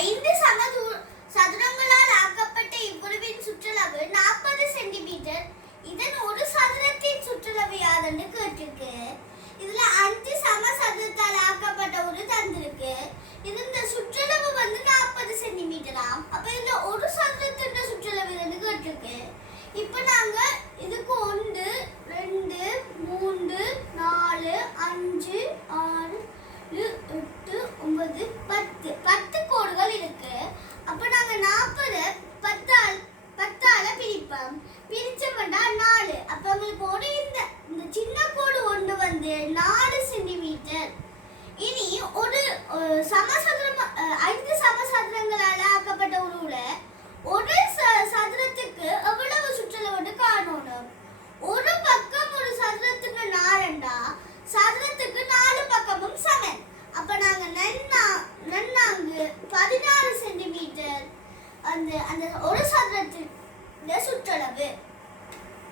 5 சதுரங்களால் ஆக்கப்பட்ட இவ்வுருவின் சுற்றளவு 40 சென்டிமீட்டர். இதன் ஒரு சதுரத்தின் சுற்றளவு யாதுன்னு கேட்டிருக்கு. இதுல 5 சதுரத்தால் ஆக்கப்பட்ட ஒரு தந்திருக்கு. இந்த சுற்றளவு 40 சென்டிமீட்டராம். அப்ப இதுல ஒரு சதுரத்தின் சுற்றளவு என்னன்னு கேட்டிருக்கு. இப்ப நாங்க இதுக்கு 1 2 3 4 5 6 7 8 9 10 கோடுகள் இருக்கு. அப்ப நாங்க 40 10ஆல பிரிப்போம். பிரிச்சோம்னா 4. அப்ப உங்களுக்கு ஒரு இந்த சின்ன கோடு ஒன்று 4 சென்டிமீட்டர். இனி ஒரு 5 சதுரங்களால ஆக்கப்பட்ட உருவுல ஒரு சதுரத்துக்கு எவ்வளவு சுற்றளவு காணணும். ஒரு பக்கம் ஒரு சதுரத்துக்கு 4 சதுரத்துக்கு 4 பக்கமும் சமன். அப்ப நாங்க நன்னாங்கு 16 சென்டிமீட்டர் அந்த ஒரு சதுரத்தின் சுற்றளவு.